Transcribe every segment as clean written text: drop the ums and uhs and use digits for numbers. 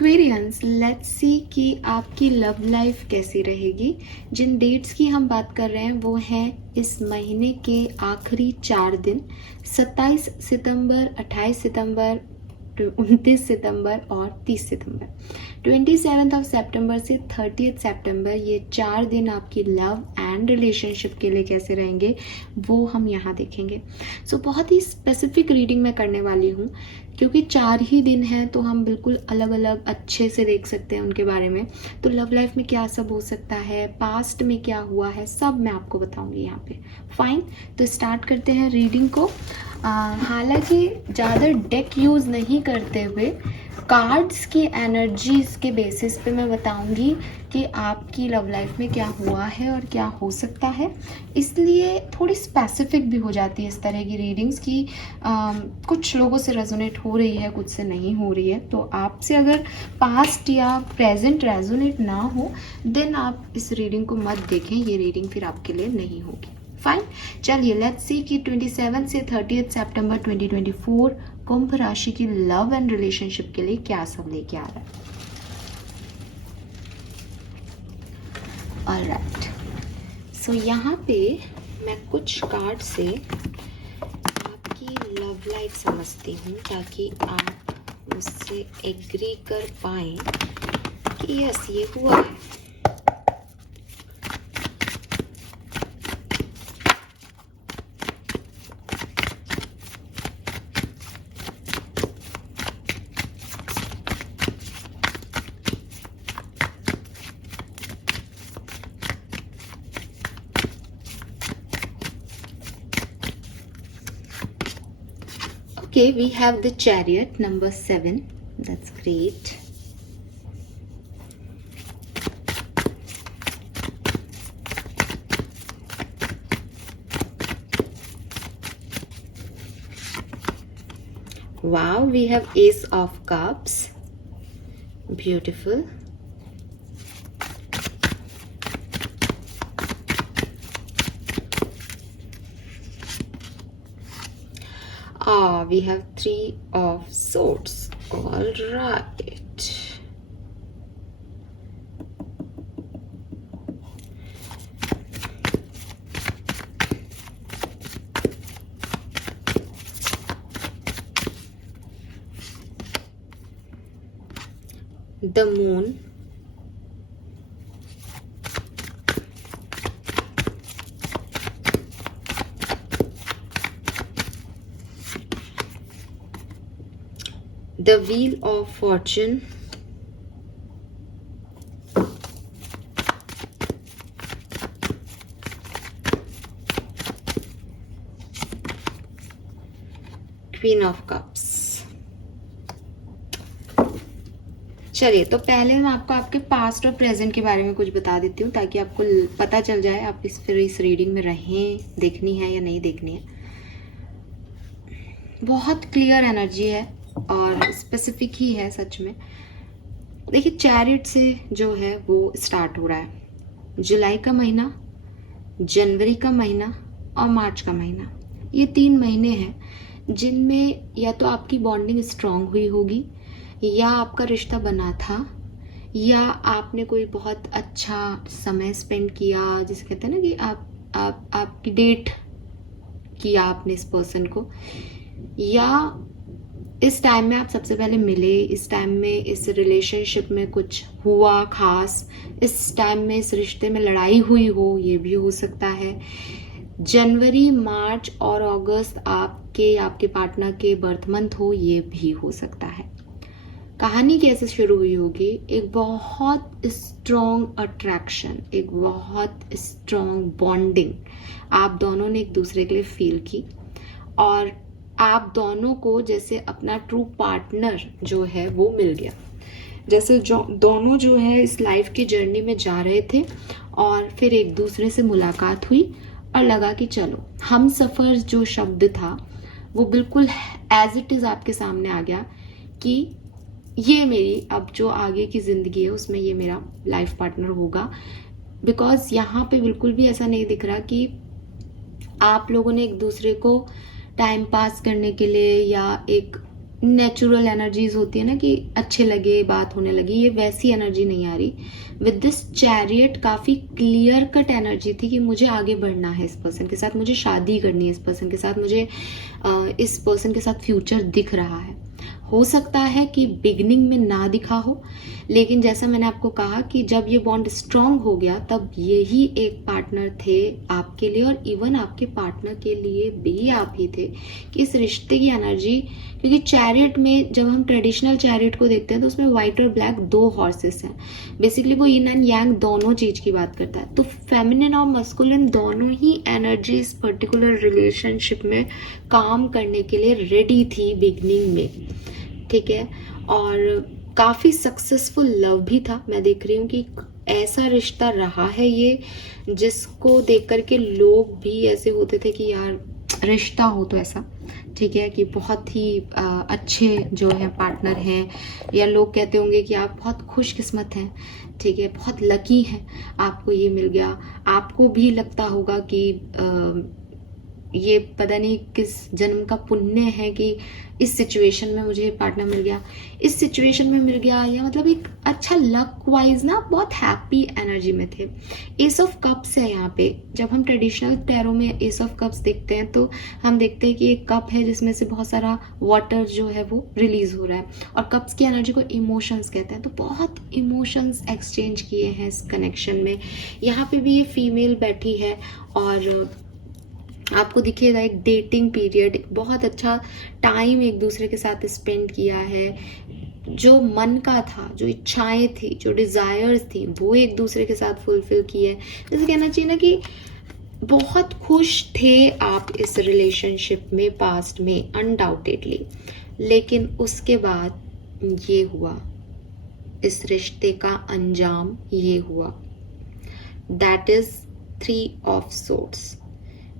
Aquarians, let's see कि आपकी love life कैसी रहेगी। जिन डेट्स की हम बात कर रहे हैं वो है इस महीने के आखिरी 4 दिन, 27 सितंबर, 28 सितंबर, 29 सितंबर और 30 सितंबर। 27 से 30 सितंबर, ये 4 दिन आपकी लव एंड रिलेशनशिप के लिए कैसे रहेंगे वो हम यहाँ देखेंगे। बहुत ही स्पेसिफिक रीडिंग मैं करने वाली हूँ क्योंकि 4 ही दिन हैं, तो हम बिल्कुल अलग अलग अच्छे से देख सकते हैं उनके बारे में। तो लव लाइफ में क्या सब हो सकता है, पास्ट में क्या हुआ है, सब मैं आपको बताऊंगी यहाँ पे। फाइन, तो स्टार्ट करते हैं रीडिंग को। हालांकि ज़्यादा डेक यूज़ नहीं करते हुए कार्ड्स की एनर्जीज के बेसिस पे मैं बताऊंगी कि आपकी लव लाइफ में क्या हुआ है और क्या हो सकता है। इसलिए थोड़ी स्पेसिफिक भी हो जाती है इस तरह की रीडिंग्स की कुछ लोगों से रेजोनेट हो रही है, कुछ से नहीं हो रही है। तो आपसे अगर पास्ट या प्रेजेंट रेजोनेट ना हो देन आप इस रीडिंग को मत देखें, ये रीडिंग फिर आपके लिए नहीं होगी। फाइन, चलिए लेट्स सी कि 27 से 30 सितंबर 2024 कुंभ राशि की लव एंड रिलेशनशिप के लिए क्या सब लेके आ रहा है। ऑलराइट, सो यहाँ पे मैं कुछ कार्ड से आपकी लव लाइफ समझती हूँ ताकि आप मुझसे एग्री कर पाएं कि यस ये हुआ है। Okay, we have the Chariot number 7. That's great. Wow, we have Ace of Cups. Beautiful. We have Three of Swords. All right. The Moon. The Wheel of Fortune. Queen of Cups. चलिए, तो पहले मैं आपको आपके past और present के बारे में कुछ बता देती हूँ ताकि आपको पता चल जाए आप फिर इस रीडिंग में रहें, देखनी है या नहीं देखनी है। बहुत क्लियर एनर्जी है और स्पेसिफिक ही है सच में। देखिए, चैरिट से जो है वो स्टार्ट हो रहा है। जुलाई का महीना, जनवरी का महीना और मार्च का महीना, ये 3 महीने हैं जिनमें या तो आपकी बॉन्डिंग स्ट्रांग हुई होगी, या आपका रिश्ता बना था, या आपने कोई बहुत अच्छा समय स्पेंड किया, जिसे कहते हैं ना कि आपकी डेट किया आपने इस पर्सन को, या इस टाइम में आप सबसे पहले मिले, इस टाइम में इस रिलेशनशिप में कुछ हुआ खास, इस टाइम में इस रिश्ते में लड़ाई हुई हो, ये भी हो सकता है। जनवरी, मार्च और अगस्त आपके पार्टनर के बर्थ मंथ हो, ये भी हो सकता है। कहानी कैसे शुरू हुई होगी? एक बहुत स्ट्रॉन्ग अट्रैक्शन, एक बहुत स्ट्रॉन्ग बॉन्डिंग आप दोनों ने एक दूसरे के लिए फील की, और आप दोनों को जैसे अपना ट्रू पार्टनर जो है वो मिल गया। जैसे दोनों जो है इस लाइफ की जर्नी में जा रहे थे और फिर एक दूसरे से मुलाकात हुई और लगा कि चलो हम सफ़र जो शब्द था वो बिल्कुल एज इट इज़ आपके सामने आ गया कि ये मेरी अब जो आगे की ज़िंदगी है उसमें ये मेरा लाइफ पार्टनर होगा। बिकॉज यहाँ पे बिल्कुल भी ऐसा नहीं दिख रहा कि आप लोगों ने एक दूसरे को टाइम पास करने के लिए या एक नेचुरल एनर्जीज होती है ना कि अच्छे लगे, बात होने लगी, ये वैसी एनर्जी नहीं आ रही। विद दिस चैरियट काफ़ी क्लियर कट एनर्जी थी कि मुझे आगे बढ़ना है, इस पर्सन के साथ मुझे शादी करनी है, इस पर्सन के साथ मुझे इस पर्सन के साथ फ्यूचर दिख रहा है। हो सकता है कि बिगनिंग में ना दिखा हो, लेकिन जैसा मैंने आपको कहा कि जब ये बॉन्ड स्ट्रांग हो गया तब यही एक पार्टनर थे आपके लिए, और इवन आपके पार्टनर के लिए भी आप ही थे कि इस रिश्ते की एनर्जी। क्योंकि चैरियट में जब हम ट्रेडिशनल चैरियट को देखते हैं तो उसमें व्हाइट और ब्लैक 2 हॉर्सेस हैं। बेसिकली वो यिन एंड यांग दोनों चीज की बात करता है। तो फेमिनिन और मस्कुलिन दोनों ही एनर्जी इस पर्टिकुलर रिलेशनशिप में काम करने के लिए रेडी थी बिगनिंग में, ठीक है। और काफ़ी सक्सेसफुल लव भी था। मैं देख रही हूँ कि ऐसा रिश्ता रहा है ये जिसको देख कर के लोग भी ऐसे होते थे कि यार रिश्ता हो तो ऐसा, ठीक है, कि बहुत ही अच्छे जो है पार्टनर हैं, या लोग कहते होंगे कि आप बहुत खुशकिस्मत हैं, ठीक है, बहुत लकी हैं, आपको ये मिल गया। आपको भी लगता होगा कि ये पता नहीं किस जन्म का पुण्य है कि इस सिचुएशन में मुझे पार्टनर मिल गया, इस सिचुएशन में मिल गया, या मतलब एक अच्छा लक वाइज ना बहुत हैप्पी एनर्जी में थे। एस ऑफ कप्स है यहाँ पे। जब हम ट्रेडिशनल टैरो में एस ऑफ कप्स देखते हैं तो हम देखते हैं कि एक कप है जिसमें से बहुत सारा वाटर जो है वो रिलीज हो रहा है, और कप्स की एनर्जी को इमोशंस कहते हैं। तो बहुत इमोशंस एक्सचेंज किए हैं इस कनेक्शन में। यहाँ पे भी ये फीमेल बैठी है और आपको दिखेगा एक डेटिंग पीरियड, बहुत अच्छा टाइम एक दूसरे के साथ स्पेंड किया है। जो मन का था, जो इच्छाएं थी, जो डिजायर्स थी, वो एक दूसरे के साथ फुलफिल किए। जैसे कहना चाहिए ना कि बहुत खुश थे आप इस रिलेशनशिप में पास्ट में अनडाउटेडली, लेकिन उसके बाद ये हुआ, इस रिश्ते का अंजाम ये हुआ। That is 3 of swords.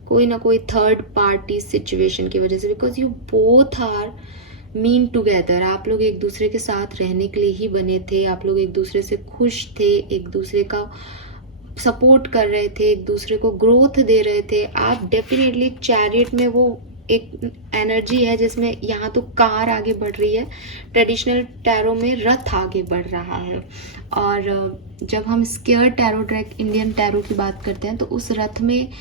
कोई ना कोई थर्ड पार्टी सिचुएशन की वजह से, because you both are mean together. आप लोग एक दूसरे के साथ रहने के लिए ही बने थे, आप लोग एक दूसरे से खुश थे, एक दूसरे का सपोर्ट कर रहे थे, एक दूसरे को ग्रोथ दे रहे थे। आप डेफिनेटली चैरियट में वो एक एनर्जी है जिसमें यहाँ तो कार आगे बढ़ रही है, ट्रेडिशनल टैरो में रथ आगे बढ़ रहा है। और जब हम square tarot track Indian tarot की बात करते हैं तो उस रथ में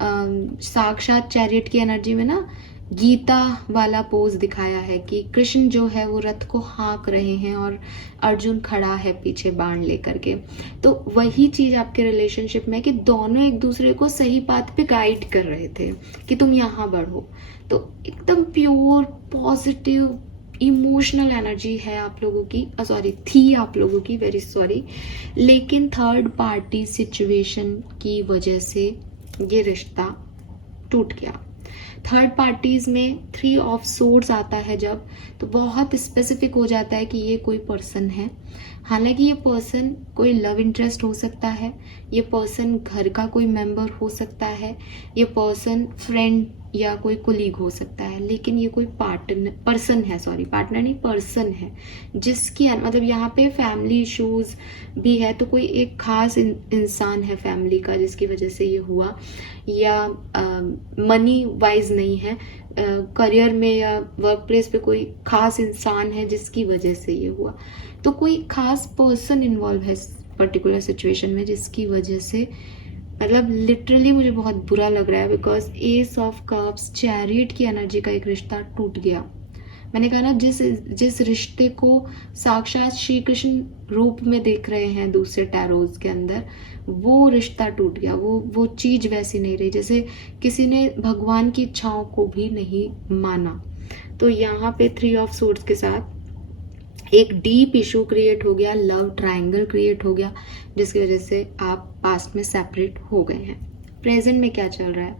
साक्षात चैरियट की एनर्जी में ना गीता वाला पोज दिखाया है कि कृष्ण जो है वो रथ को हाँक रहे हैं और अर्जुन खड़ा है पीछे बाण लेकर के। तो वही चीज आपके रिलेशनशिप में कि दोनों एक दूसरे को सही पाथ पे गाइड कर रहे थे कि तुम यहाँ बढ़ो। तो एकदम प्योर पॉजिटिव इमोशनल एनर्जी है आप लोगों की, सॉरी थी आप लोगों की, वेरी सॉरी। लेकिन थर्ड पार्टी सिचुएशन की वजह से ये रिश्ता टूट गया। थर्ड पार्टीज में 3 ऑफ सोर्ड्स आता है जब, तो बहुत स्पेसिफिक हो जाता है कि ये कोई पर्सन है। हालांकि ये पर्सन कोई लव इंटरेस्ट हो सकता है, ये पर्सन घर का कोई मेंबर हो सकता है, ये पर्सन फ्रेंड या कोई कोलीग हो सकता है, लेकिन ये कोई पर्सन है, सॉरी पार्टनर नहीं, पर्सन है जिसकी मतलब यहाँ पे फैमिली इश्यूज भी है। तो कोई एक खास इंसान है फैमिली का जिसकी वजह से ये हुआ, या मनी वाइज नहीं है, करियर में या वर्क प्लेस पे कोई खास इंसान है जिसकी वजह से ये हुआ। तो कोई खास पर्सन इन्वॉल्व है इस पर्टिकुलर सिचुएशन में जिसकी वजह से मतलब लिटरली मुझे बहुत बुरा लग रहा है, because S of cups chariot की एनर्जी का एक रिश्ता टूट गया। मैंने कहा ना, जिस रिश्ते को साक्षात श्री कृष्ण रूप में देख रहे हैं दूसरे टैरोज के अंदर, वो रिश्ता टूट गया। वो चीज वैसी नहीं रही, जैसे किसी ने भगवान की इच्छाओं को भी नहीं माना। तो यहाँ पे 3 ऑफ सोर्ड्स के साथ एक डीप इशू क्रिएट हो गया, लव ट्रायंगल क्रिएट हो गया, जिसकी वजह से आप पास्ट में सेपरेट हो गए हैं। प्रेजेंट में क्या चल रहा है?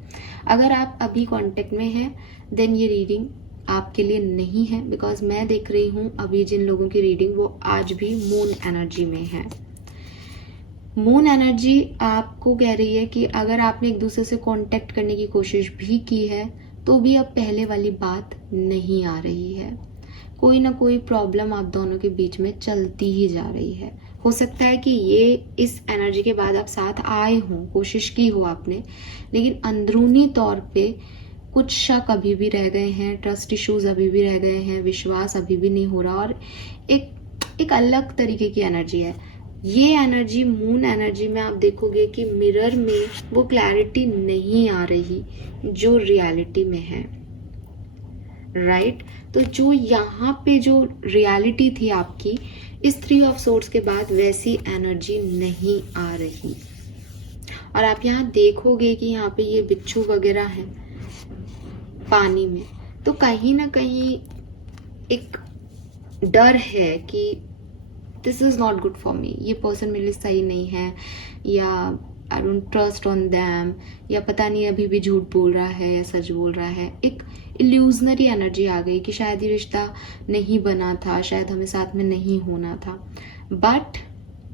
अगर आप अभी कांटेक्ट में हैं देन ये रीडिंग आपके लिए नहीं है, बिकॉज मैं देख रही हूँ अभी जिन लोगों की रीडिंग वो आज भी मून एनर्जी में है। मून एनर्जी आपको कह रही है कि अगर आपने एक दूसरे से कांटेक्ट करने की कोशिश भी की है तो भी अब पहले वाली बात नहीं आ रही है। कोई ना कोई प्रॉब्लम आप दोनों के बीच में चलती ही जा रही है। हो सकता है कि ये इस एनर्जी के बाद आप साथ आए हों, कोशिश की हो आपने, लेकिन अंदरूनी तौर पे कुछ शक अभी भी रह गए हैं, ट्रस्ट इश्यूज अभी भी रह गए हैं, विश्वास अभी भी नहीं हो रहा, और एक अलग तरीके की एनर्जी है। ये एनर्जी, मून एनर्जी में आप देखोगे कि मिरर में वो क्लैरिटी नहीं आ रही जो रियलिटी में है, राइट? तो जो यहाँ पे जो रियलिटी थी आपकी इस 3 ऑफ सोर्ड्स के बाद, वैसी एनर्जी नहीं आ रही। और आप यहाँ देखोगे कि यहाँ पे ये बिच्छू वगैरह है पानी में, तो कहीं ना कहीं एक डर है कि this is not good for me, ये पर्सन मेरे लिए सही नहीं है, या I don't trust on them, या पता नहीं अभी भी झूठ बोल रहा है या सच बोल रहा है। एक इल्यूजनरी एनर्जी आ गई कि शायद ये रिश्ता नहीं बना था, शायद हमें साथ में नहीं होना था। बट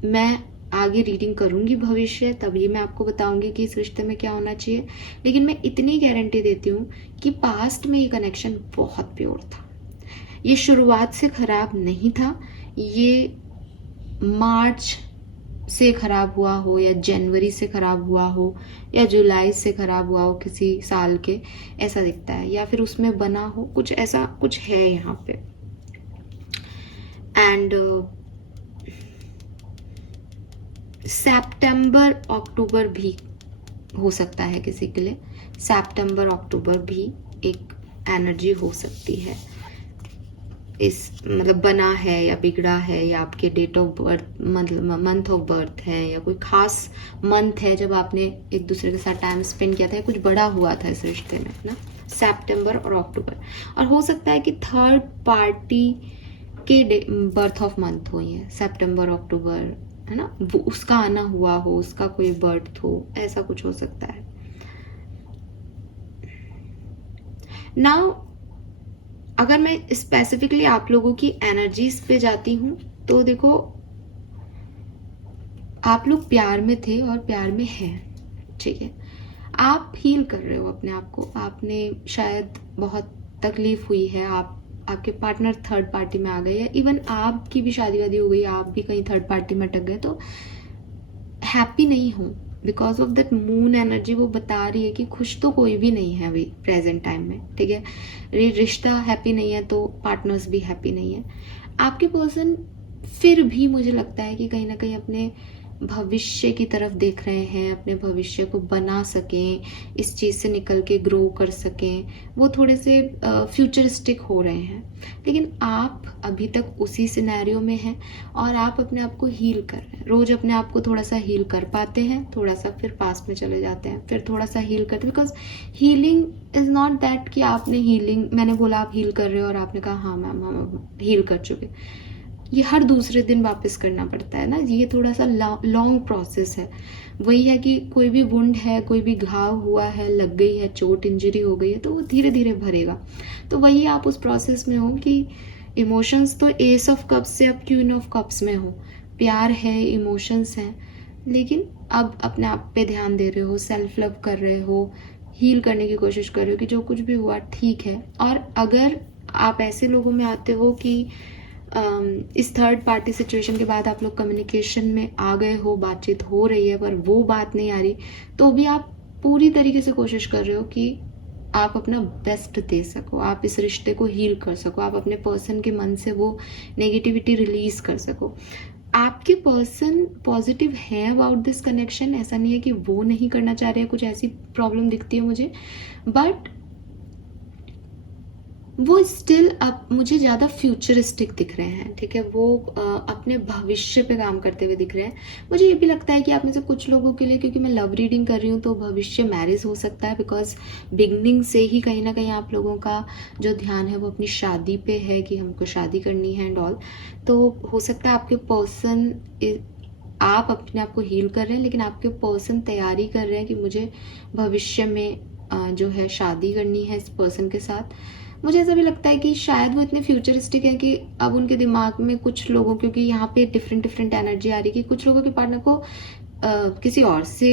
मैं आगे रीडिंग करूंगी भविष्य, तभी मैं आपको बताऊंगी कि इस रिश्ते में क्या होना चाहिए। लेकिन मैं इतनी गारंटी देती हूँ कि पास्ट में ये कनेक्शन बहुत प्योर था। ये शुरुआत से खराब नहीं था, ये मार्च से खराब हुआ हो, या जनवरी से खराब हुआ हो, या जुलाई से खराब हुआ हो किसी साल के, ऐसा दिखता है, या फिर उसमें बना हो कुछ, ऐसा कुछ है यहाँ पे। एंड सितंबर अक्टूबर भी हो सकता है किसी के लिए, सितंबर अक्टूबर भी एक एनर्जी हो सकती है। इस मतलब बना है या बिगड़ा है, या आपके डेट ऑफ बर्थ मतलब मंथ ऑफ बर्थ है, या कोई खास मंथ है जब आपने एक दूसरे के साथ टाइम स्पेंड किया था, कुछ बड़ा हुआ था इस रिश्ते में ना, सितंबर और अक्टूबर। और हो सकता है कि थर्ड पार्टी के बर्थ ऑफ मंथ हो, ये सितंबर अक्टूबर है ना, वो उसका आना हुआ हो, उसका कोई बर्थ हो, ऐसा कुछ हो सकता है। नाउ अगर मैं स्पेसिफिकली आप लोगों की एनर्जीज पे जाती हूँ, तो देखो आप लोग प्यार में थे और प्यार में हैं, ठीक है। आप हील कर रहे हो अपने आप को, आपने शायद बहुत तकलीफ हुई है, आपके पार्टनर थर्ड पार्टी में आ गए, या इवन आपकी भी शादी वादी हो गई, आप भी कहीं थर्ड पार्टी में अटक गए, तो हैप्पी नहीं हो because of that moon energy. वो बता रही है कि खुश तो कोई भी नहीं है अभी प्रेजेंट टाइम में, ठीक है। रिश्ता हैप्पी नहीं है तो पार्टनर्स भी हैप्पी नहीं है। आपके पर्सन फिर भी मुझे लगता है कि कहीं ना कहीं अपने भविष्य की तरफ देख रहे हैं, अपने भविष्य को बना सकें, इस चीज़ से निकल के ग्रो कर सकें, वो थोड़े से फ्यूचरिस्टिक हो रहे हैं। लेकिन आप अभी तक उसी सिनेरियो में हैं और आप अपने आप को हील कर रहे हैं। रोज अपने आप को थोड़ा सा हील कर पाते हैं, थोड़ा सा फिर पास्ट में चले जाते हैं, फिर थोड़ा सा हील करते हैं। Because healing is not that कि आपने हीलिंग, मैंने बोला आप हील कर रहे हो और आपने कहा हाँ मैम हम हील कर चुके, ये हर दूसरे दिन वापस करना पड़ता है ना। ये थोड़ा सा लॉन्ग प्रोसेस है। वही है कि कोई भी वुंड है, कोई भी घाव हुआ है, लग गई है, चोट इंजरी हो गई है, तो वो धीरे धीरे भरेगा। तो वही आप उस प्रोसेस में हो कि इमोशंस तो एस ऑफ कप्स से अब क्वीन ऑफ कप्स में हो, प्यार है, इमोशंस हैं, लेकिन अब अपने आप पे ध्यान दे रहे हो, सेल्फ लव कर रहे हो, हील करने की कोशिश कर रहे हो कि जो कुछ भी हुआ ठीक है। और अगर आप ऐसे लोगों में आते हो कि इस थर्ड पार्टी सिचुएशन के बाद आप लोग कम्युनिकेशन में आ गए हो, बातचीत हो रही है पर वो बात नहीं आ रही, तो भी आप पूरी तरीके से कोशिश कर रहे हो कि आप अपना बेस्ट दे सको, आप इस रिश्ते को हील कर सको, आप अपने पर्सन के मन से वो नेगेटिविटी रिलीज कर सको। आपके पर्सन पॉजिटिव है अबाउट दिस कनेक्शन, ऐसा नहीं है कि वो नहीं करना चाह रहे हैं, कुछ ऐसी प्रॉब्लम दिखती है मुझे, बट वो स्टिल अब मुझे ज़्यादा फ्यूचरिस्टिक दिख रहे हैं, ठीक है। वो अपने भविष्य पे काम करते हुए दिख रहे हैं। मुझे ये भी लगता है कि आप में से कुछ लोगों के लिए, क्योंकि मैं लव रीडिंग कर रही हूँ, तो भविष्य मैरिज हो सकता है, बिकॉज बिगनिंग से ही कहीं ना कहीं आप लोगों का जो ध्यान है वो अपनी शादी पे है कि हमको शादी करनी है एंड ऑल। तो हो सकता है आपके पर्सन, आप अपने आप को हील कर रहे हैं, लेकिन आपके पर्सन तैयारी कर रहे हैं कि मुझे भविष्य में जो है शादी करनी है इस पर्सन के साथ। मुझे ऐसा भी लगता है कि शायद वो इतने फ्यूचरिस्टिक है कि अब उनके दिमाग में कुछ लोगों, क्योंकि यहाँ पे डिफरेंट एनर्जी आ रही है कि कुछ लोगों के पार्टनर को किसी और से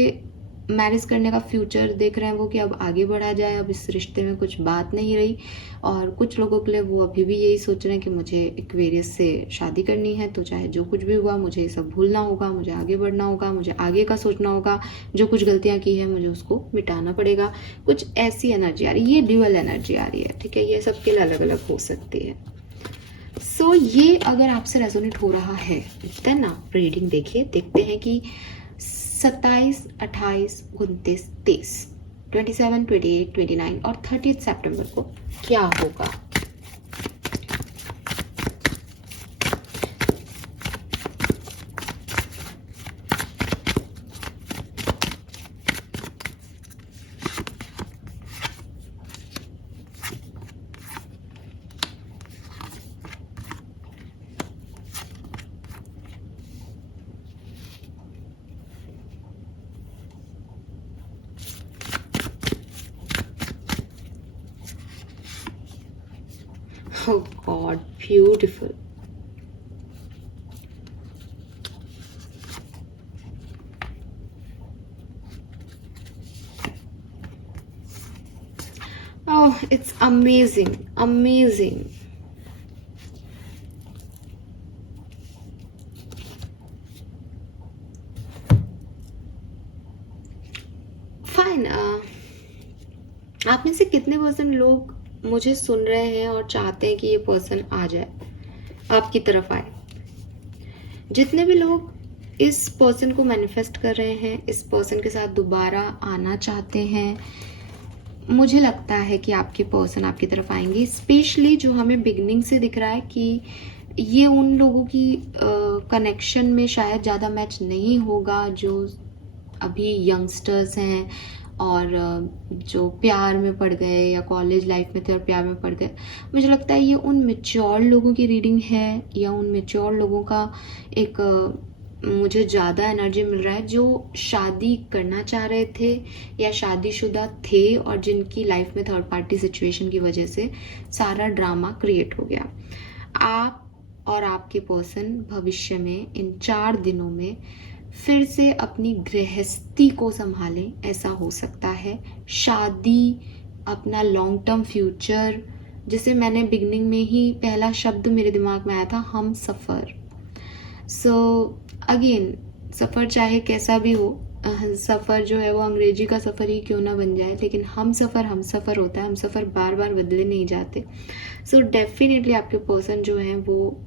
मैरिज करने का फ्यूचर देख रहे हैं वो कि अब आगे बढ़ा जाए, अब इस रिश्ते में कुछ बात नहीं रही। और कुछ लोगों के लिए वो अभी भी यही सोच रहे हैं कि मुझे एक्वेरियस से शादी करनी है, तो चाहे जो कुछ भी हुआ मुझे ये सब भूलना होगा, मुझे आगे बढ़ना होगा, मुझे आगे का सोचना होगा, जो कुछ गलतियां की है मुझे उसको मिटाना पड़ेगा। कुछ ऐसी एनर्जी आ रही है, ये ड्यूअल एनर्जी आ रही है, ठीक है। ये सबके लिए अलग अलग हो सकती है। सो ये अगर आपसे रेजोनेट हो रहा है देन आप रीडिंग देखिए। देखते हैं कि 27, 28, 29, 30, 27, 28, 29 और 30 सितंबर को क्या होगा। Oh God, beautiful. Oh, it's amazing, amazing. Fine. आप में से कितने पर्सन लोग मुझे सुन रहे हैं और चाहते हैं कि ये पर्सन आ जाए, आपकी तरफ आए? जितने भी लोग इस पर्सन को मैनिफेस्ट कर रहे हैं, इस पर्सन के साथ दोबारा आना चाहते हैं, मुझे लगता है कि आपके पर्सन आपकी तरफ आएंगे। स्पेशली जो हमें बिगनिंग से दिख रहा है कि ये उन लोगों की कनेक्शन में शायद ज़्यादा मैच नहीं होगा जो अभी यंगस्टर्स हैं और जो प्यार में पड़ गए या कॉलेज लाइफ में थे और प्यार में पड़ गए। मुझे लगता है ये उन मैच्योर लोगों की रीडिंग है या उन मैच्योर लोगों का एक मुझे ज़्यादा एनर्जी मिल रहा है जो शादी करना चाह रहे थे या शादीशुदा थे और जिनकी लाइफ में थर्ड पार्टी सिचुएशन की वजह से सारा ड्रामा क्रिएट हो गया। आप और आपके पर्सन भविष्य में इन 4 दिनों में फिर से अपनी गृहस्थी को संभालें, ऐसा हो सकता है। शादी, अपना लॉन्ग टर्म फ्यूचर, जिसे मैंने बिगनिंग में ही पहला शब्द मेरे दिमाग में आया था, हम सफ़र। सो अगेन सफ़र चाहे कैसा भी हो, सफ़र जो है वो अंग्रेजी का सफ़र ही क्यों ना बन जाए, लेकिन हम सफ़र होता है। हम सफ़र बार बार बदले नहीं जाते। सो डेफिनेटली आपके पर्सन जो हैं वो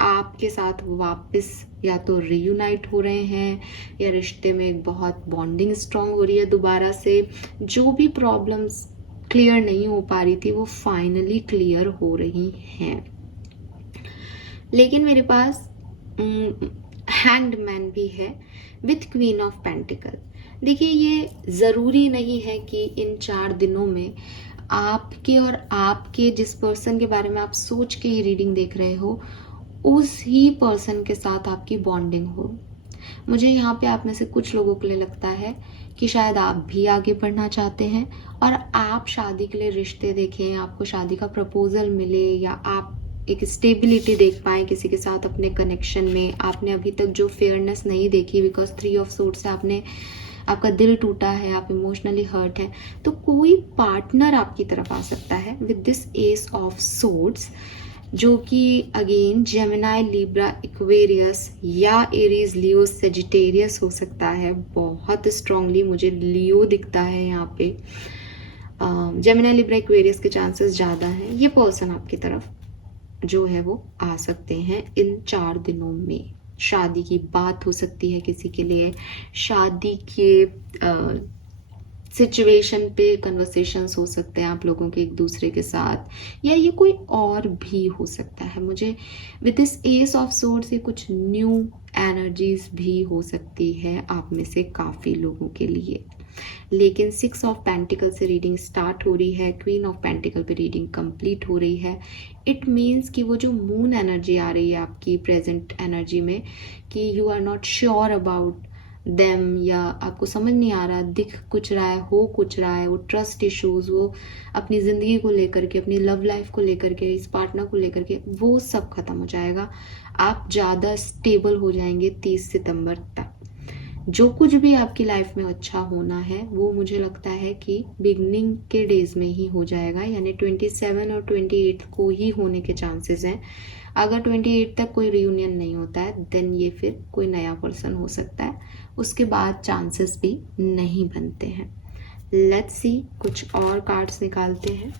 आपके साथ वापस या तो रीयूनाइट हो रहे हैं या रिश्ते में एक बहुत बॉन्डिंग स्ट्रांग हो रही है दोबारा से। जो भी प्रॉब्लम्स क्लियर नहीं हो पा रही थी वो फाइनली क्लियर हो रही हैं। लेकिन मेरे पास हैंग्ड मैन भी है विथ क्वीन ऑफ पेंटिकल। देखिए, ये ज़रूरी नहीं है कि इन 4 दिनों में आपके और आपके जिस पर्सन के बारे में आप सोच के ही रीडिंग देख रहे हो उस ही पर्सन के साथ आपकी बॉन्डिंग हो। मुझे यहाँ पे आप में से कुछ लोगों के लिए लगता है कि शायद आप भी आगे बढ़ना चाहते हैं और आप शादी के लिए रिश्ते देखें, आपको शादी का प्रपोजल मिले या आप एक स्टेबिलिटी देख पाएँ किसी के साथ अपने कनेक्शन में। आपने अभी तक जो फेयरनेस नहीं देखी बिकॉज 3 ऑफ सोर्ड्स से आपका दिल टूटा है, आप इमोशनली हर्ट हैं, तो कोई पार्टनर आपकी तरफ आ सकता है with this S of swords, जो कि अगेन जेमिनाई, लिब्रा, एक्वेरियस या एरीज, लियो, सेजिटेरियस हो सकता है। बहुत स्ट्रांगली मुझे लियो दिखता है यहाँ पे। जेमिनाई, लिब्रा, एक्वेरियस के चांसेस ज़्यादा हैं। ये पर्सन आपकी तरफ जो है वो आ सकते हैं इन 4 दिनों में। शादी की बात हो सकती है किसी के लिए, शादी के सिचुएशन पे कन्वर्सेशंस हो सकते हैं आप लोगों के एक दूसरे के साथ, या ये कोई और भी हो सकता है। मुझे with this S of swords ये कुछ न्यू एनर्जीज भी हो सकती है आप में से काफ़ी लोगों के लिए। लेकिन 6 ऑफ पेंटिकल से रीडिंग स्टार्ट हो रही है, क्वीन ऑफ पेंटिकल पे रीडिंग कंप्लीट हो रही है। इट मीन्स कि वो जो मून एनर्जी आ रही है आपकी प्रेजेंट एनर्जी में कि you are not sure about them, या आपको समझ नहीं आ रहा, दिख कुछ रहा है, हो कुछ रहा है, वो ट्रस्ट इश्यूज, वो अपनी ज़िंदगी को लेकर के, अपनी लव लाइफ को लेकर के, इस पार्टनर को लेकर के, वो सब खत्म हो जाएगा। आप ज़्यादा स्टेबल हो जाएंगे 30 सितंबर तक। जो कुछ भी आपकी लाइफ में अच्छा होना है वो मुझे लगता है कि बिगनिंग के डेज में ही हो जाएगा, यानी 27 और 28 को ही होने के चांसेस हैं। अगर 28 तक कोई रियूनियन नहीं होता है देन ये फिर कोई नया पर्सन हो सकता है, उसके बाद चांसेस भी नहीं बनते हैं। लेट्स सी, कुछ और कार्ड्स निकालते हैं।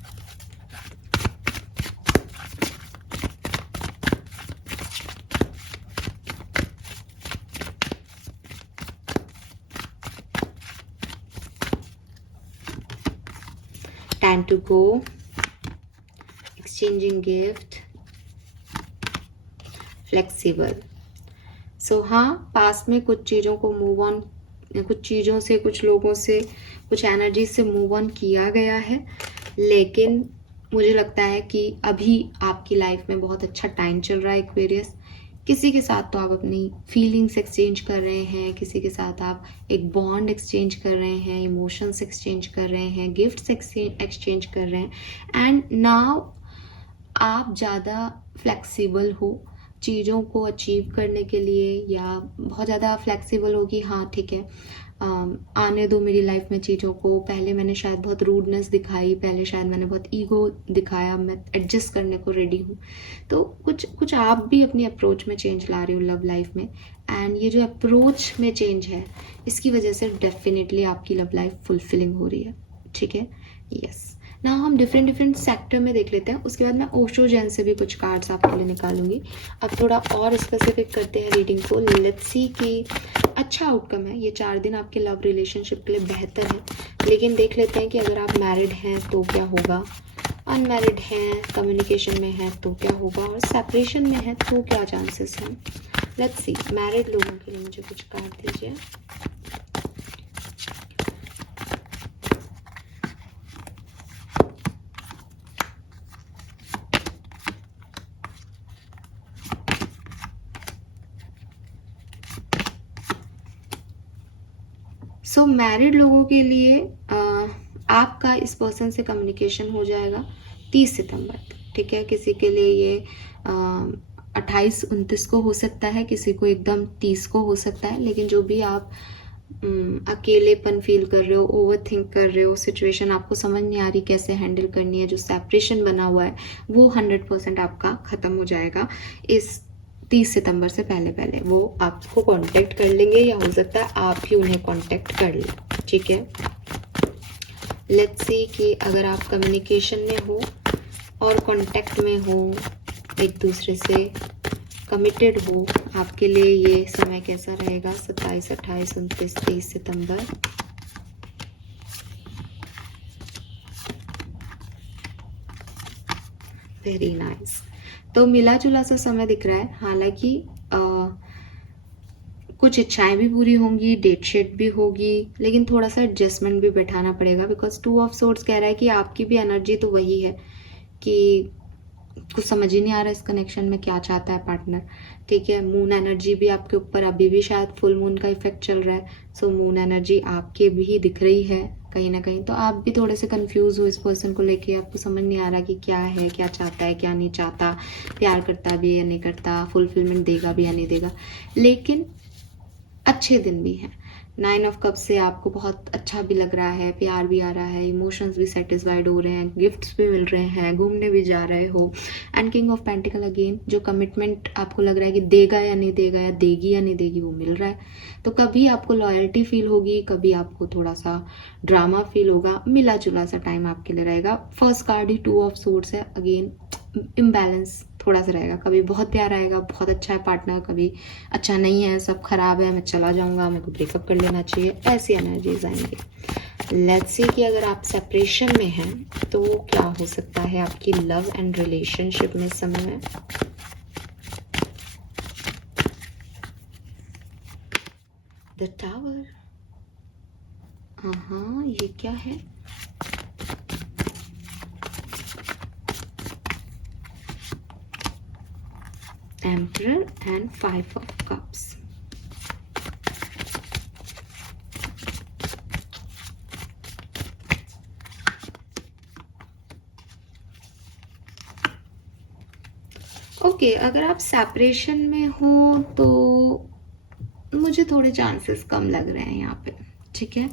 Time to go, exchanging gift, flexible. So हाँ, पास्ट में कुछ चीज़ों को मूव ऑन, कुछ चीज़ों से, कुछ लोगों से, कुछ एनर्जी से मूव ऑन किया गया है, लेकिन मुझे लगता है कि अभी आपकी लाइफ में बहुत अच्छा टाइम चल रहा है एक्वेरियस। किसी के साथ तो आप अपनी फीलिंग्स एक्सचेंज कर रहे हैं, किसी के साथ आप एक बॉन्ड एक्सचेंज कर रहे हैं, इमोशंस एक्सचेंज कर रहे हैं, गिफ्ट्स एक्सचेंज कर रहे हैं, एंड नाउ आप ज़्यादा फ्लेक्सिबल हो चीज़ों को अचीव करने के लिए, या बहुत ज़्यादा फ्लेक्सिबल हो कि हाँ ठीक है, आने दो मेरी लाइफ में चीज़ों को। पहले मैंने शायद बहुत रूडनेस दिखाई, पहले शायद मैंने बहुत ईगो दिखाया, मैं एडजस्ट करने को रेडी हूँ। तो कुछ आप भी अपनी अप्रोच में चेंज ला रहे हो लव लाइफ में, एंड ये जो अप्रोच में चेंज है इसकी वजह से डेफिनेटली आपकी लव लाइफ फुलफिलिंग हो रही है। ठीक है, यस। ना हम डिफरेंट सेक्टर में देख लेते हैं, उसके बाद मैं ओशो जैन से भी कुछ कार्ड्स आपके लिए निकालूंगी। अब थोड़ा और स्पेसिफिक करते हैं रीडिंग को। लेट्स सी कि अच्छा आउटकम है, ये 4 दिन आपके लव रिलेशनशिप के लिए बेहतर है, लेकिन देख लेते हैं कि अगर आप मैरिड हैं तो क्या होगा, अनमैरिड हैं, कम्युनिकेशन में हैं तो क्या होगा, और सेपरेशन में है तो क्या चांसेस हैं। लेट्स सी, मैरिड लोगों के लिए मुझे कुछ कार्ड दीजिए। सो मैरिड लोगों के लिए आपका इस पर्सन से कम्युनिकेशन हो जाएगा 30 सितंबर तक। ठीक है, किसी के लिए ये 28-29 को हो सकता है, किसी को एकदम 30 को हो सकता है, लेकिन जो भी आप अकेलेपन फील कर रहे हो, ओवर थिंक कर रहे हो, सिचुएशन आपको समझ नहीं आ रही कैसे हैंडल करनी है, जो सेपरेशन बना हुआ है वो 100% आपका ख़त्म हो जाएगा इस 30 सितंबर से पहले पहले। वो आपको कांटेक्ट कर लेंगे, या हो सकता है आप ही उन्हें कांटेक्ट कर लें। ठीक है, लेट्स सी कि अगर आप कम्युनिकेशन में हो और कांटेक्ट में हो, एक दूसरे से कमिटेड हो, आपके लिए ये समय कैसा रहेगा 27, 28, 29, 30 सितंबर। Very nice. तो मिला जुला सा समय दिख रहा है, हालांकि कुछ इच्छाएं भी पूरी होंगी, डेट शीट भी होगी, लेकिन थोड़ा सा एडजस्टमेंट भी बैठाना पड़ेगा, बिकॉज 2 ऑफ सोर्ड्स कह रहा है कि आपकी भी एनर्जी तो वही है कि कुछ समझ ही नहीं आ रहा इस कनेक्शन में क्या चाहता है पार्टनर। ठीक है, मून एनर्जी भी आपके ऊपर, अभी भी शायद फुल मून का इफेक्ट चल रहा है, सो मून एनर्जी आपके भी दिख रही है कहीं ना कहीं। तो आप भी थोड़े से कंफ्यूज हो इस पर्सन को लेके, आपको समझ नहीं आ रहा कि क्या है, क्या चाहता है, क्या नहीं चाहता, प्यार करता भी या नहीं करता, फुलफिलमेंट देगा भी या नहीं देगा। लेकिन अच्छे दिन भी हैं। 9 ऑफ कप से आपको बहुत अच्छा भी लग रहा है, प्यार भी आ रहा है, इमोशंस भी सेटिस्फाइड हो रहे हैं, गिफ्ट्स भी मिल रहे हैं, घूमने भी जा रहे हो, and king of pentacle again, जो कमिटमेंट आपको लग रहा है कि देगा या नहीं देगा, या देगी या नहीं देगी, वो मिल रहा है। तो कभी आपको लॉयल्टी फील होगी, कभी आपको थोड़ा सा ड्रामा फील होगा, मिला जुला सा टाइम आपके लिए रहेगा। First card he 2 of swords है, अगेन इम्बैलेंस थोड़ा सा रहेगा, कभी बहुत प्यार आएगा, बहुत अच्छा है पार्टनर, कभी अच्छा नहीं है, सब खराब है, मैं चला जाऊंगा, मेरे को ब्रेकअप कर लेना चाहिए, ऐसी एनर्जीज आएंगी। लेट्स सी कि अगर आप सेपरेशन में हैं तो क्या हो सकता है आपकी लव एंड रिलेशनशिप में इस समय में। द टावर, हाँ ये क्या है, Emperor and 5 of Cups. Okay, अगर आप सेपरेशन में हो तो मुझे थोड़े चांसेस कम लग रहे हैं यहाँ पे, ठीक है।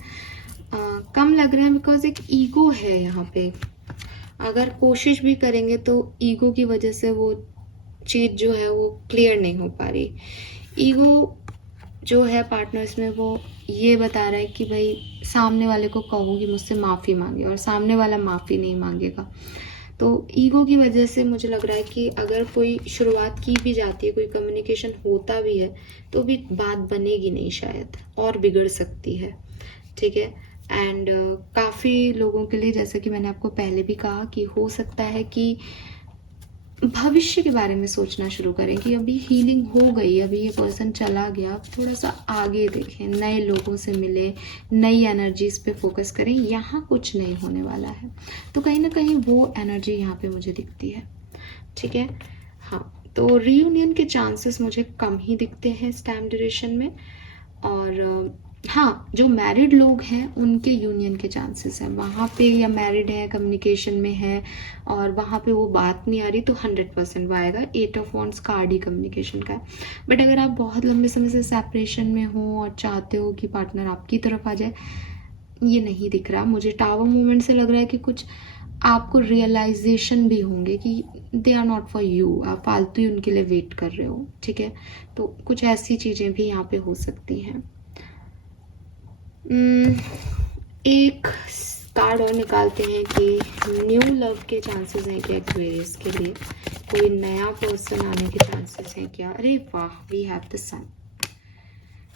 कम लग रहे हैं बिकॉज एक ईगो है यहाँ पे। अगर कोशिश भी करेंगे तो ईगो की वजह से वो चीज़ जो है वो क्लियर नहीं हो पा रही। ईगो जो है पार्टनर्स में वो ये बता रहा है कि भाई सामने वाले को कहो कि मुझसे माफ़ी मांगे, और सामने वाला माफ़ी नहीं मांगेगा। तो ईगो की वजह से मुझे लग रहा है कि अगर कोई शुरुआत की भी जाती है, कोई कम्युनिकेशन होता भी है, तो भी बात बनेगी नहीं शायद, और बिगड़ सकती है, ठीक है। एंड काफ़ी लोगों के लिए, जैसे कि मैंने आपको पहले भी कहा, कि हो सकता है कि भविष्य के बारे में सोचना शुरू करें कि अभी हीलिंग हो गई, अभी ये पर्सन चला गया, थोड़ा सा आगे देखें, नए लोगों से मिले, नई एनर्जीज पे फोकस करें, यहाँ कुछ नहीं होने वाला है। तो कहीं ना कहीं वो एनर्जी यहाँ पे मुझे दिखती है, ठीक है। हाँ, तो रीयूनियन के चांसेस मुझे कम ही दिखते हैं इस टाइम ड्यूरेशन में। और हाँ, जो मैरिड लोग हैं उनके यूनियन के चांसेस हैं वहाँ पे, या मैरिड है, कम्युनिकेशन में है और वहाँ पे वो बात नहीं आ रही, तो 100% वो आएगा। 8 of wands card he communication का है। बट अगर आप बहुत लंबे समय से सेपरेशन में हो और चाहते हो कि पार्टनर आपकी तरफ आ जाए, ये नहीं दिख रहा मुझे। टावर मूवमेंट से लग रहा है कि कुछ आपको रियलाइजेशन भी होंगे कि they are not for you, आप फालतू ही उनके लिए वेट कर रहे हो, ठीक है। तो कुछ ऐसी चीज़ें भी यहाँ पे हो सकती हैं। एक कार्ड और निकालते हैं कि न्यू लव के चांसेस हैं क्या एक्वेरियस के लिए, कोई नया पर्सन आने के चांसेस हैं क्या। अरे वाह, वी हैव द सन।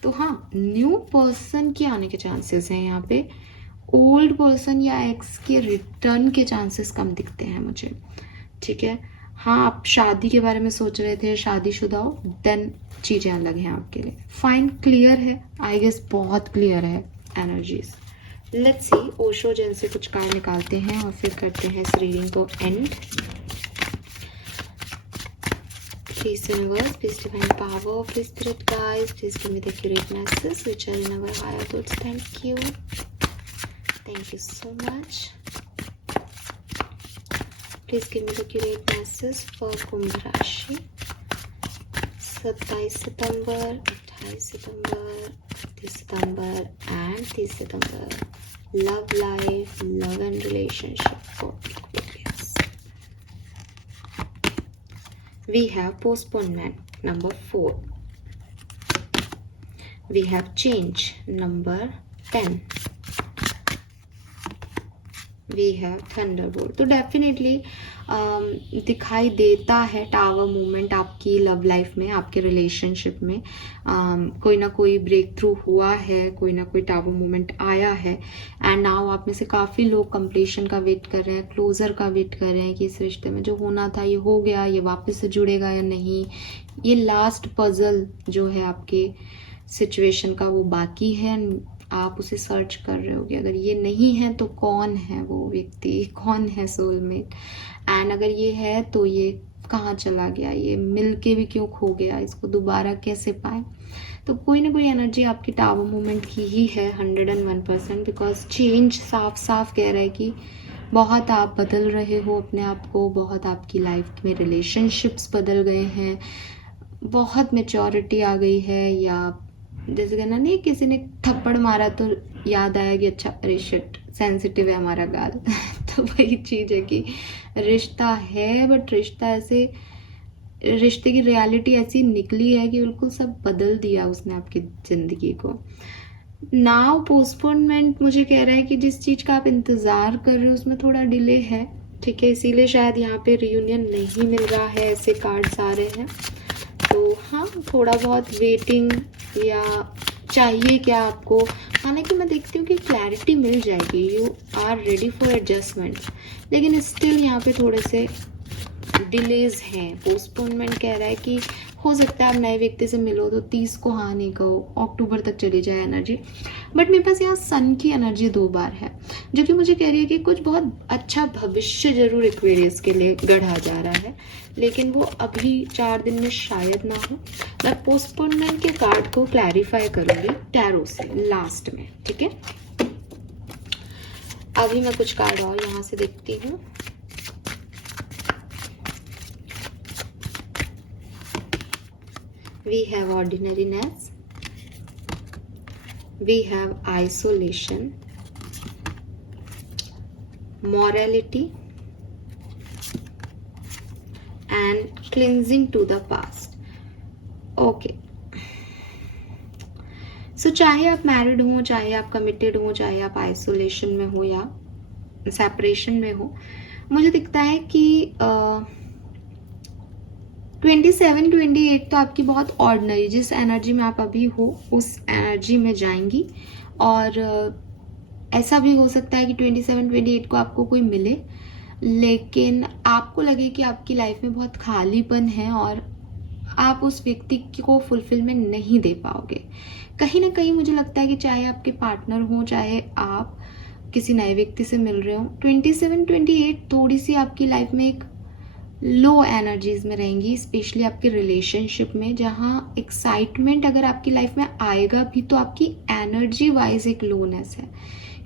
तो हाँ, न्यू पर्सन के आने के चांसेस हैं यहाँ पे। ओल्ड पर्सन या एक्स के रिटर्न के चांसेस कम दिखते हैं मुझे, ठीक है। हाँ, आप शादी के बारे में सोच रहे थे, शादीशुदा हो, देन चीज़ें अलग हैं आपके लिए। फाइन, क्लियर है, आई गेस बहुत क्लियर है energies. Let's see, Osho Jain से कुछ कार्ड निकालते हैं और फिर करते हैं इस रीडिंग को and. Please universe, please divine power, please spirit guides, please give me the accurate messages which are in our higher thoughts. Thank you. Thank you so much. Please give me the accurate message for Kumbh राशि 27 सितंबर, 28 सितंबर, 30 सितंबर and 30 सितंबर। Love life, love and relationship for Aquarius. We have postponement, number 4. We have change, number 10. We have thunderbolt. तो definitely दिखाई देता है tower movement आपकी लव लाइफ में, आपके रिलेशनशिप में। कोई ना कोई ब्रेक थ्रू हुआ है, कोई ना कोई टावर मूवमेंट आया है। एंड नाउ आप में से काफ़ी लोग कंप्लीशन का वेट कर रहे हैं, क्लोजर का वेट कर रहे हैं कि इस रिश्ते में जो होना था ये हो गया, ये वापस से जुड़ेगा या नहीं। ये लास्ट पजल जो है आपके सिचुएशन का वो बाकी है, आप उसे सर्च कर रहे होगे। अगर ये नहीं है तो कौन है वो व्यक्ति, कौन है सोलमेट, एंड अगर ये है तो ये कहाँ चला गया, ये मिल के भी क्यों खो गया, इसको दोबारा कैसे पाए। तो कोई ना कोई एनर्जी आपकी टावर मूवमेंट की ही है 101%, बिकॉज चेंज साफ साफ कह रहा है कि बहुत आप बदल रहे हो अपने आप को, बहुत आपकी लाइफ में रिलेशनशिप्स बदल गए हैं, बहुत मेच्योरिटी आ गई है। या जैसे कहना नहीं, किसी ने थप्पड़ मारा तो याद आया कि अच्छा अरे शिट सेंसिटिव है हमारा गाल तो वही चीज़ है कि रिश्ता है, बट रिश्ता ऐसे, रिश्ते की रियलिटी ऐसी निकली है कि बिल्कुल सब बदल दिया उसने आपकी ज़िंदगी को। नाउ पोस्टपोनमेंट मुझे कह रहा है कि जिस चीज़ का आप इंतज़ार कर रहे हो उसमें थोड़ा डिले है, ठीक है। इसीलिए शायद यहाँ पे रियूनियन नहीं मिल रहा है, ऐसे कार्ड्स आ रहे हैं। तो हाँ, थोड़ा बहुत वेटिंग या चाहिए क्या आपको। हालांकि मैं देखती हूँ कि क्लैरिटी मिल जाएगी, you are ready for adjustment, लेकिन स्टिल यहाँ पे थोड़े से डिलेज हैं। पोस्टपोनमेंट कह रहा है कि हो सकता है आप नए व्यक्ति से मिलो तो 30 को हाँ नहीं कहो, अक्टूबर तक चली जाए एनर्जी। बट मेरे पास यहाँ सन की एनर्जी 2 बार है, जो कि मुझे कह रही है कि कुछ बहुत अच्छा भविष्य जरूर एक्वेरियस के लिए गढ़ा जा रहा है, लेकिन वो अभी 4 दिन में शायद ना हो। मैं पोस्टपोनमेंट के कार्ड को क्लैरिफाई करूँगी टैरो से लास्ट में, ठीक है। अभी मैं कुछ कार्ड और यहाँ से देखती हूँ। We have ordinariness, we have isolation, morality, and cleansing to the past. Okay. सो चाहे आप मैरिड हो, चाहे आप कमिटेड हो, चाहे आप आइसोलेशन में हो या सेपरेशन में हो, मुझे दिखता है कि 27-28 तो आपकी बहुत ऑर्डिनरी, जिस एनर्जी में आप अभी हो उस एनर्जी में जाएंगी। और ऐसा भी हो सकता है कि 27-28 को आपको कोई मिले, लेकिन आपको लगे कि आपकी लाइफ में बहुत खालीपन है और आप उस व्यक्ति को फुलफिलमेंट नहीं दे पाओगे। कहीं ना कहीं मुझे लगता है कि चाहे आपके पार्टनर हो, चाहे आप किसी नए व्यक्ति से मिल रहे हो, 27-28 थोड़ी सी आपकी लाइफ में एक लो एनर्जीज में रहेंगी, स्पेशली आपके रिलेशनशिप में, जहाँ एक्साइटमेंट अगर आपकी लाइफ में आएगा भी तो आपकी एनर्जी वाइज एक लोनेस है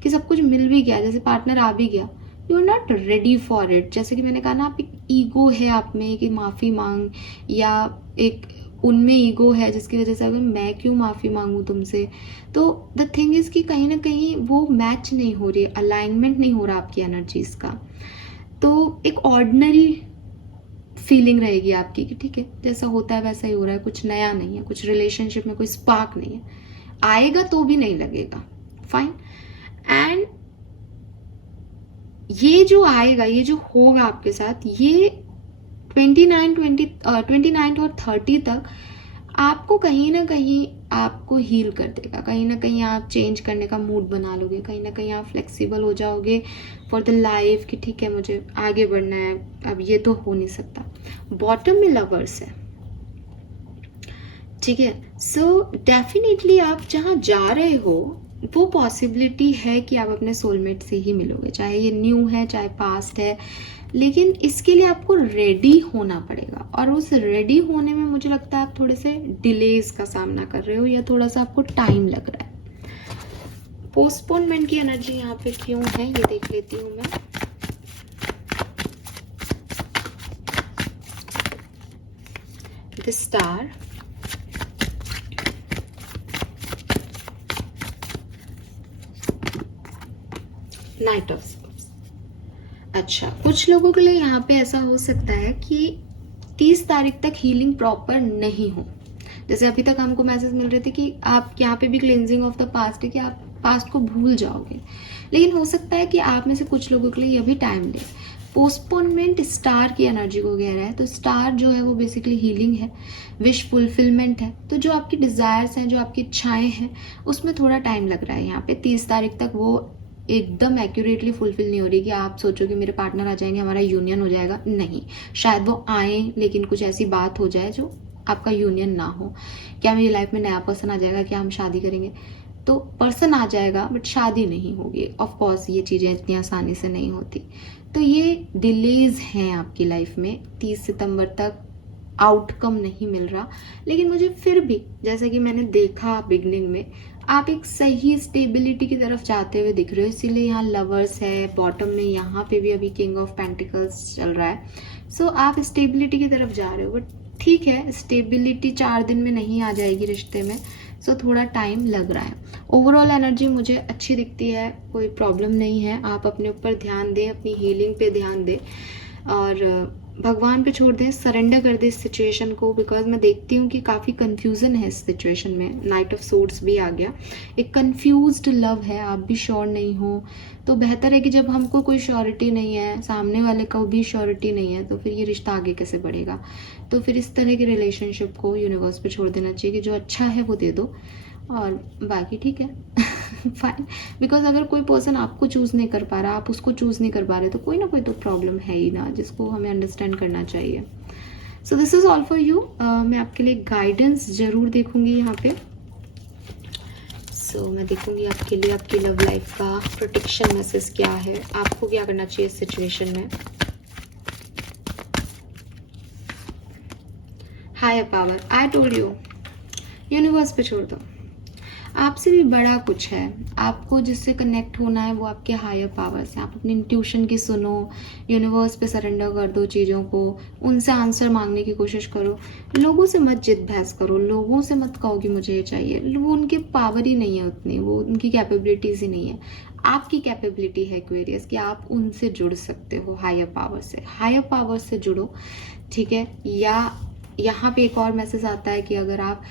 कि सब कुछ मिल भी गया, जैसे पार्टनर आ भी गया, you are not ready for it. जैसे कि मैंने कहा ना, आप एक ईगो है आप में कि माफ़ी मांग, या एक उनमें ईगो है जिसकी वजह से अगर मैं क्यों माफ़ी मांगूँ तुमसे। तो द थिंग इज़ कि कहीं ना कहीं वो मैच नहीं हो रही, अलाइनमेंट नहीं हो रहा आपकी एनर्जीज का। तो एक ऑर्डिनरी फीलिंग रहेगी आपकी कि ठीक है, जैसा होता है वैसा ही हो रहा है, कुछ नया नहीं है, कुछ रिलेशनशिप में कोई स्पार्क नहीं है, आएगा तो भी नहीं लगेगा, फाइन। एंड ये जो आएगा, ये जो होगा आपके साथ, ये 29 और 30 तक आपको कहीं ना कहीं आपको हील कर देगा। कहीं ना कहीं आप चेंज करने का मूड बना लोगे, कहीं ना कहीं आप फ्लेक्सिबल हो जाओगे फॉर द लाइफ कि ठीक है मुझे आगे बढ़ना है, अब ये तो हो नहीं सकता। बॉटम में लवर्स है, ठीक है। सो डेफिनेटली आप जहाँ जा रहे हो वो पॉसिबिलिटी है कि आप अपने सोलमेट से ही मिलोगे, चाहे ये न्यू है चाहे पास्ट है, लेकिन इसके लिए आपको रेडी होना पड़ेगा। और उस रेडी होने में मुझे लगता है आप थोड़े से डिलेज का सामना कर रहे हो या थोड़ा सा आपको टाइम लग रहा है। पोस्टपोनमेंट की एनर्जी यहाँ पे क्यों है ये देख लेती हूँ मैं। The star, night of swords. अच्छा, कुछ लोगों के लिए यहाँ पे ऐसा हो सकता है कि 30 तारीख तक हीलिंग प्रॉपर नहीं हो। जैसे अभी तक हमको मैसेज मिल रहे थे कि आप यहाँ पे भी क्लेंजिंग ऑफ द पास्ट है कि आप पास्ट को भूल जाओगे, लेकिन हो सकता है कि आप में से कुछ लोगों के लिए यह भी टाइम ले। पोस्टपोनमेंट स्टार की एनर्जी को कह रहा है, तो स्टार जो है वो बेसिकली हीलिंग है, विश फुलफिलमेंट है। तो जो आपकी डिजायर्स हैं, जो आपकी इच्छाएं हैं, उसमें थोड़ा टाइम लग रहा है यहाँ पे। 30 तारीख तक वो एकदम एक्यूरेटली फुलफिल नहीं हो रही कि आप सोचो कि मेरे पार्टनर आ जाएंगे, हमारा यूनियन हो जाएगा। नहीं, शायद वो आए लेकिन कुछ ऐसी बात हो जाए जो आपका यूनियन ना हो। क्या मेरी लाइफ में नया पर्सन आ जाएगा, क्या हम शादी करेंगे? तो पर्सन आ जाएगा बट शादी नहीं होगी। ऑफ कोर्स ये चीज़ें इतनी आसानी से नहीं होती। तो ये डिलेज हैं आपकी लाइफ में। 30 सितंबर तक आउटकम नहीं मिल रहा, लेकिन मुझे फिर भी, जैसे कि मैंने देखा बिगनिंग में, आप एक सही स्टेबिलिटी की तरफ जाते हुए दिख रहे हो। इसीलिए यहाँ लवर्स है, बॉटम में यहाँ पे भी अभी किंग ऑफ पेंटिकल्स चल रहा है। सो आप स्टेबिलिटी की तरफ जा रहे हो, बट ठीक है, स्टेबिलिटी 4 दिन में नहीं आ जाएगी रिश्ते में, सो थोड़ा टाइम लग रहा है। ओवरऑल एनर्जी मुझे अच्छी दिखती है, कोई प्रॉब्लम नहीं है। आप अपने ऊपर ध्यान दें, अपनी हीलिंग पे ध्यान दें और भगवान पे छोड़ दें, सरेंडर कर दें इस सिचुएशन को। बिकॉज मैं देखती हूँ कि काफ़ी कन्फ्यूज़न है इस सिचुएशन में। नाइट ऑफ सोर्ड्स भी आ गया, एक कन्फ्यूज्ड लव है, आप भी श्योर नहीं हो। तो बेहतर है कि जब हमको कोई श्योरिटी नहीं है, सामने वाले को भी श्योरिटी नहीं है, तो फिर ये रिश्ता आगे कैसे बढ़ेगा। तो फिर इस तरह के रिलेशनशिप को यूनिवर्स पे छोड़ देना चाहिए कि जो अच्छा है वो दे दो और बाकी ठीक है फाइन। बिकॉज अगर कोई पर्सन आपको चूज़ नहीं कर पा रहा, आप उसको चूज़ नहीं कर पा रहे, तो कोई ना कोई तो प्रॉब्लम है ही ना, जिसको हमें अंडरस्टैंड करना चाहिए। So this is all for you. मैं आपके लिए गाइडेंस ज़रूर देखूंगी यहाँ पे। सो मैं देखूंगी आपके लिए आपकी लव लाइफ का प्रोटेक्शन मैसेज क्या है, आपको क्या करना चाहिए इस सिचुएशन में। Higher power, I told you, universe पे छोड़ दो। आपसे भी बड़ा कुछ है। आपको जिससे कनेक्ट होना है वो आपके हायर पावर्स हैं। आप अपनी इंट्यूशन की सुनो, यूनिवर्स पे सरेंडर कर दो चीज़ों को, उनसे आंसर मांगने की कोशिश करो। लोगों से मत जिद बहस करो, लोगों से मत कहो कि मुझे ये चाहिए, वो उनकी पावर ही नहीं है उतनी, वो उनकी कैपेबिलिटीज़ ही नहीं है। आपकी कैपेबिलिटी है एक्वेरियस कि आप उनसे जुड़ सकते हो, हायर पावर से। हायर पावर से जुड़ो, ठीक है। या यहाँ पे एक और मैसेज आता है कि अगर आप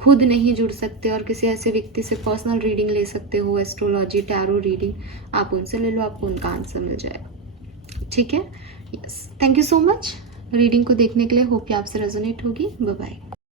खुद नहीं जुड़ सकते और किसी ऐसे व्यक्ति से पर्सनल रीडिंग ले सकते हो, एस्ट्रोलॉजी, टैरो रीडिंग, आप उनसे ले लो, आपको उनका आंसर मिल जाएगा, ठीक है। Yes, thank you so much reading को देखने के लिए। होप कि आपसे रेजोनेट होगी। Bye bye.